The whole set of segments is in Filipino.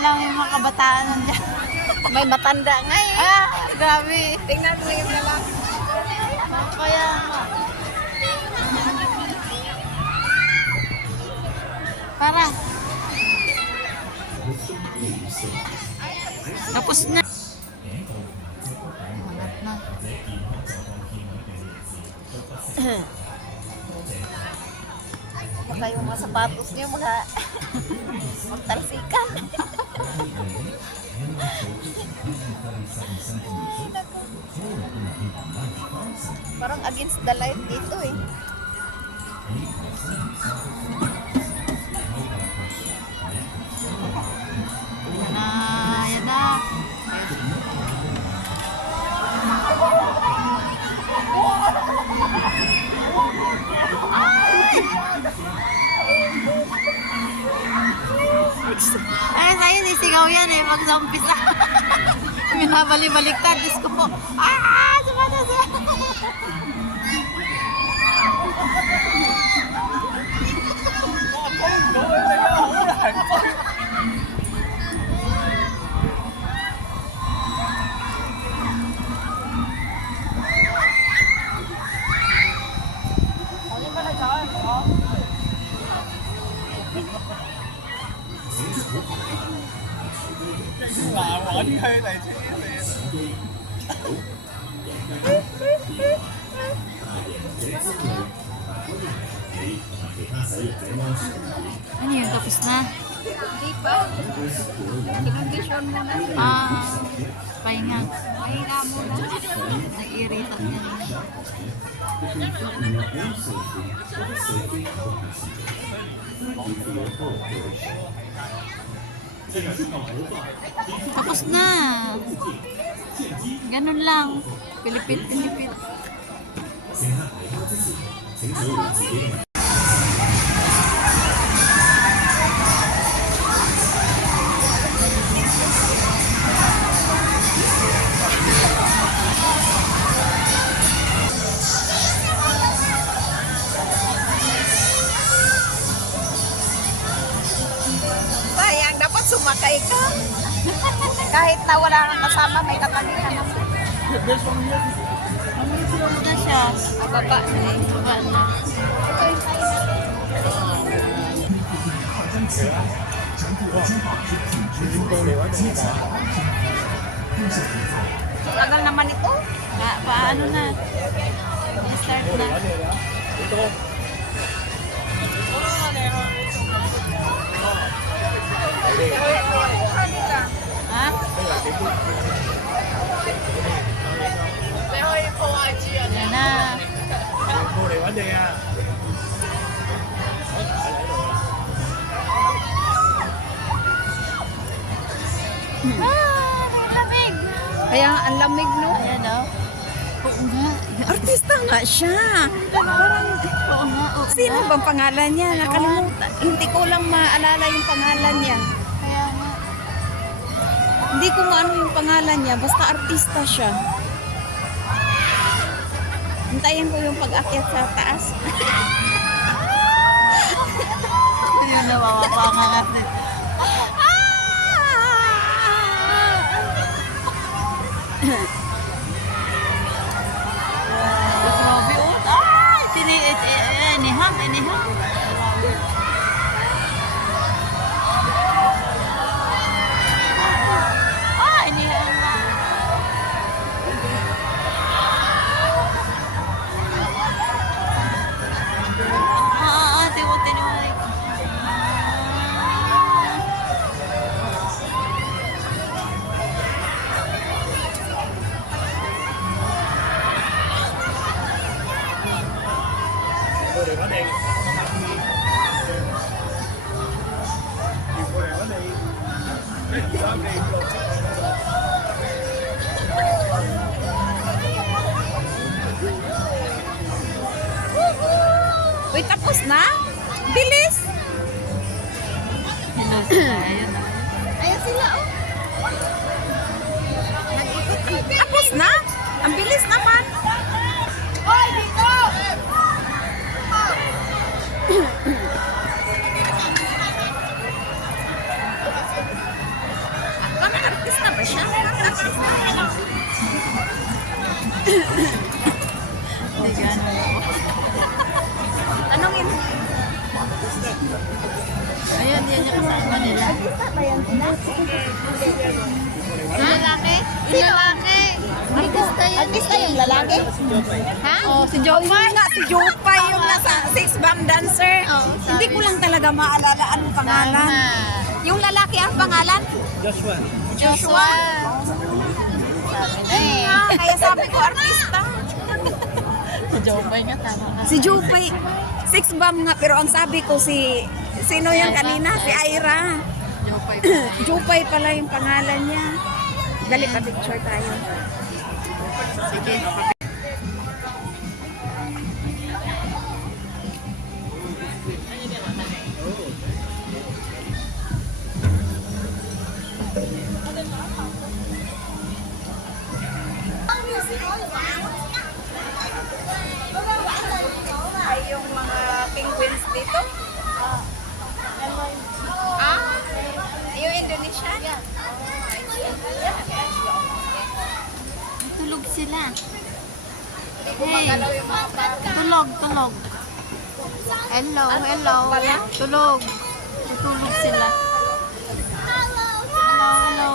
lang yung mga kabataan nandiyan. May matanda nga eh. Ah, grabe. Tingnan mo yung lalaki. Kaya nga. Para. Tapos na. Malat na. Baka yung mga sapatos niyo mga magtalsikan. Parang against the light dito eh. Yan na. Ay, sa'yo sisigaw yan eh, pag sa umpisa. Minabali-baliktad, Diyos ko po. Ah! Sumata siya. Ano yun? Tapos na? Hindi pa. Kinondisyon mo na. Ah, pahinga. Pahinga mo na. Nag-irita niya. Tapos na. Ganun lang. Pilipit. Sayang, dapat sumakay ka. Kahit na wala kang kasama, may katabi ka naman. Ano na siya? Baba na eh. Baba na. Tagal naman ito. Paano na? Start na. Ha? Yan na. Lamig. Kaya ang lamig, no? Ayan o. Oo nga. Artista nga siya. Parang, Oo nga. sino bang pangalan niya? Nakalimutan. Hindi ko lang maalala yung pangalan niya. Kaya nga. Hindi ko ano yung pangalan niya. Basta artista siya. Hintayin ko yung pag-akyat sa taas. Yun na, mawapa nga kasi. Grabe o. Ay! Inihang. Ah, inihang na. Tinuay. Uy, tapos na? Bilis! Ayun na. Ayan sila, oh. Nag-ikot-ikot. Tapos na? Ang bilis naman. Hoy, dito! Gano ako. Tanongin. Ayun, yan yung kasama nila. Yung lalaki? Yung lalaki. Artista yan. Artista yung lalaki? Ha? Oh, si Jopay. Nga, si Jopay yung nasa six-bang dancer. Hindi ko lang talaga maalala anong pangalan. Yung lalaki ang pangalan? Joshua. Joshua. Sabi na eh. Kaya sabi ko, artista. Si Jopay nga, tama ka. Si Jopay. Six-bang nga, pero ang sabi ko sino yung kanina? Si Ira. Jopay pa. Jopay pala yung pangalan niya. Dali pa picture tayo. Sige. Ay, yung mga penguins dito. Ah? Yung Indonesia? Tulog sila. Hey, Gumagalaw yung mga bata. tulog, tulog. Hello, hello. Tulog. Tutulog sila. Hello, hello.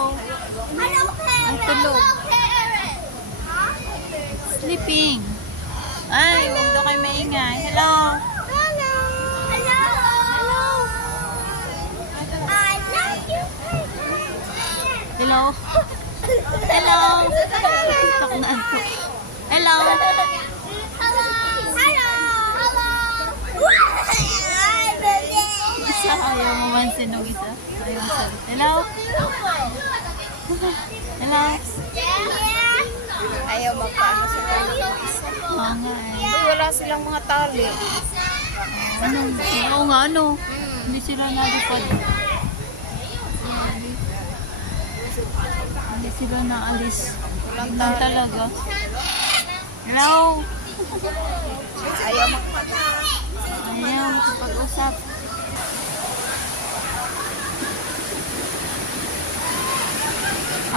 Ay, tulog. Sleeping. Ay, huwag daw kayo maingay. Hello. Hello. Hello. Antok na antok. Hello. Isa, ayaw mo mansin ng isa. Ayaw mo sabi. Hello. Hello. Ayaw magpaano sila. Oo nga eh. Uy, wala silang mga tali. Ano? Oo nga, ano? Hindi sila nalipad. Hindi sila naalis. Tignan talaga. Hello? Ayaw magpaano. Ayaw, makapag-usap.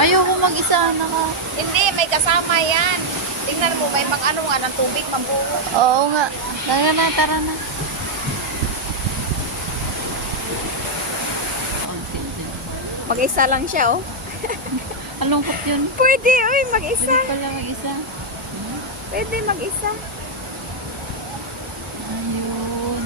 Ayaw ko mag-isa, naka. Hindi, may kasama yan. Tingnan mo, may mag-ano nga ng tubig, mambuho. Oo nga. Tara na, tara na. Mag-isa lang siya, oh. Alungkot yun. Pwede, oy, mag-isa. Hindi pala mag-isa. Pwede mag-isa. Ayun.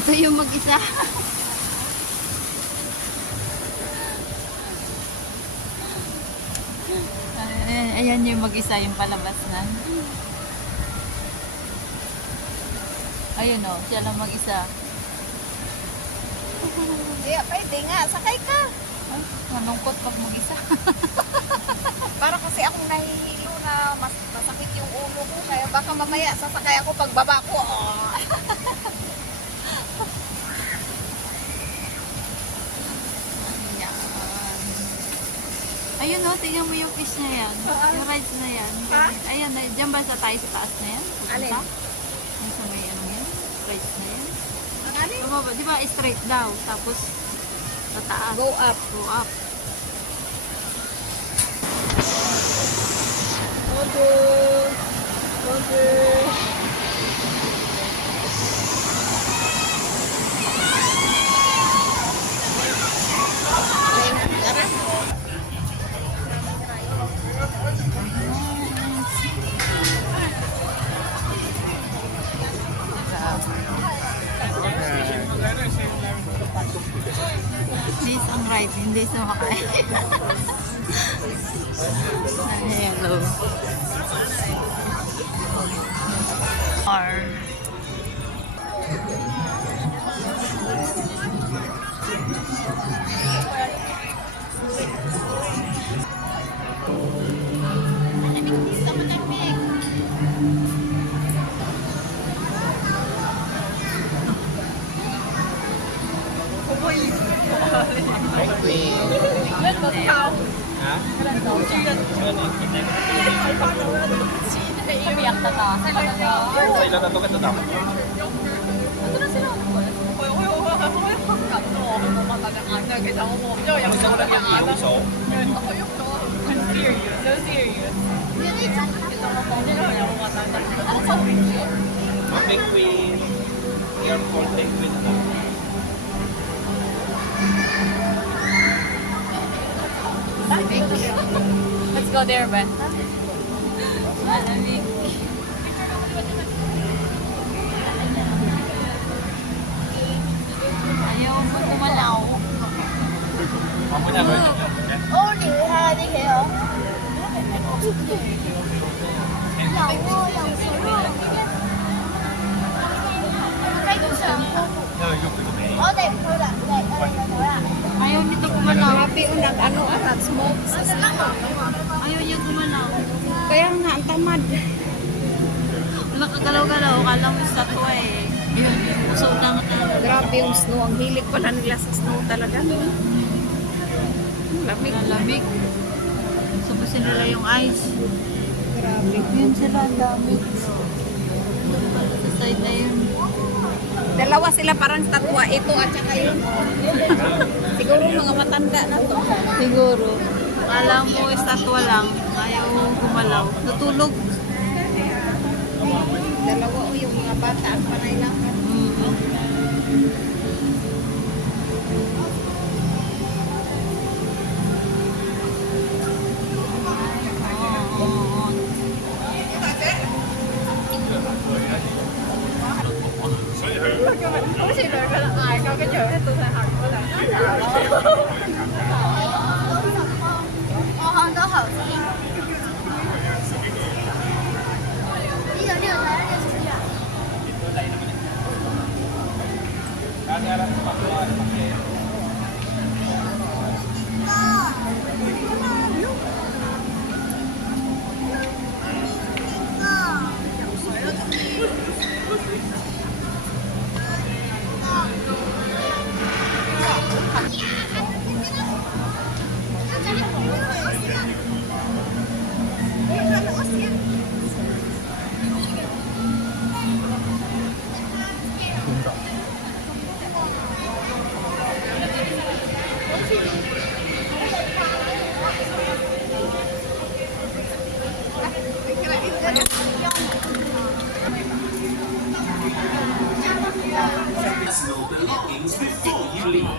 Ito yung mag-isa. Ayan yung mag-isa, yung palabas na. Ayun o, siya lang mag-isa. Yeah, pwede nga. Sakay ka. Ay, malungkot pag mag-isa. Para kasi akong nahihilo na masakit yung ulo ko. Kaya baka mamaya sasakay ako pagbaba ko. Oh. Ayan. Ayun o, tingnan mo yung fish na yan. Yung rides na yan. Ha? Ayan, dyan ba sa tayo sa taas na yan? Alin? Yung sa may ano yan? Rides na yan. Ang alin? Bumaba, di ba straight daw, tapos sa taas. Go up. Go up. Order. Order. Tara. Days on ride, hindi sumakay. Oh. R. Penguin, airport penguin. Let's go there, Ben. Malamig. Ayaw mo kumalaw. Mampunya banyak. Ayaw nito kumalaw. Grabe unang ano smoke. Ayaw niya kumalaw. Kaya nga ang tamad. Wala kagalaw-galaw. Kala mo sa statwa eh. Yun, usog lang ka. Grabe yung snow. Ang hilig pala nila sa snow talaga. No? Lamig. Lamig. Subusin nila yung ice. Grabe. Yun sila, ang dami. Sa side na yun. Dalawa sila parang statwa. Ito at saka yun. Siguro mga matanda na to. Siguro. Kala mo estatwa lang. Ayaw gumalaw. Natulog. Dalawa o yung mga bata ang panay lang. Personal belongings before you leave.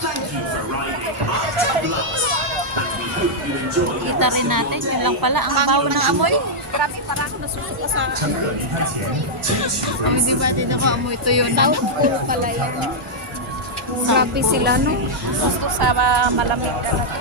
Thank you for riding Arctic Blast, and we hope you enjoy the Kita rin natin. Yun lang pala. Ang bawo ng amoy. Grabe parang ako nasusuka sa Oh, hindi ba din ako amoy tuyo na? South Pole pala yan. Grabe sila no. Gusto sa malamig talaga.